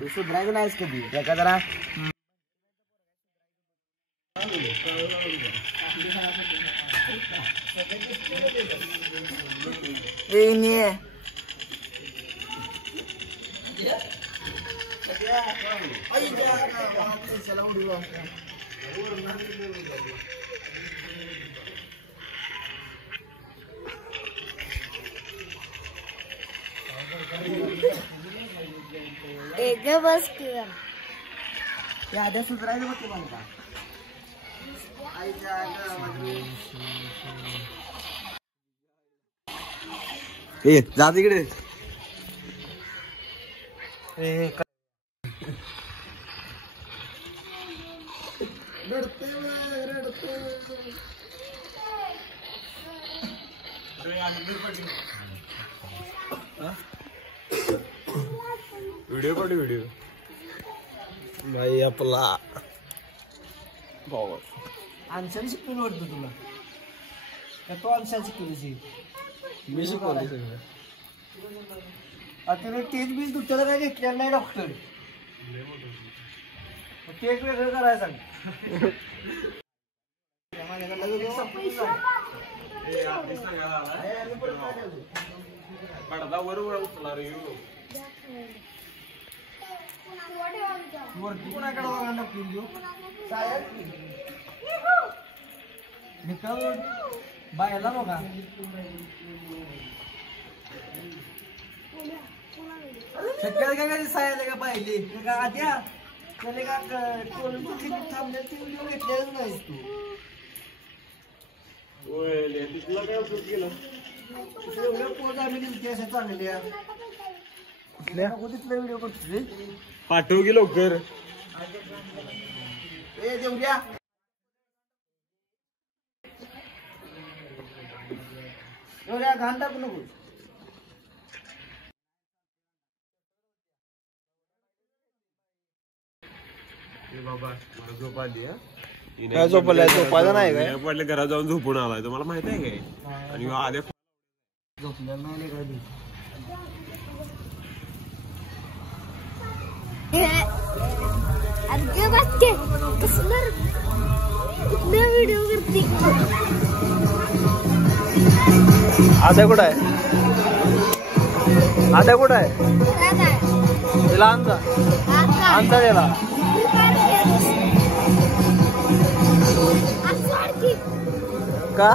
तू सुधरायचं नाहीस कधी एका जरा बस आद्या सुधरायचं बघ तुम्हाला जा तिकडे व्हिडिओ काढ व्हिडिओ नाही आपला आन्सर शिकवलं वाटतं तुला तो आन्सर शिकवली मी शिकवली सगळं आता तेच बीज तुमच्याला काय घेतलेलं नाही डॉक्टर केक वेगळं करायला सांग वरती कोणाकडे बघा नक्की देऊ निकाल बायला बघा सकाळी काय काय सायाला का पाहिली का आद्या त्याने का थांबले ते व्हिडिओ घेतलेच नाहीस तू तुला काय उपयोग केलं एवढ्या पोज आम्ही दिलती अशा चांगल्या कुठल्या तिथला व्हिडिओ करतो पाठव की लवकर ए देऊया एवढ्या घाण टाकू नको बाबा मला झोप आली काय झोपला झोपायला नाही काय पडले घरात जाऊन झोपून आलाय तुम्हाला माहित आहे काय आणि आधी झोपलेला नाही कधी व्हिडिओ करते आता कुठं आहे आता कुठं आहे तिला आणता आणता त्याला का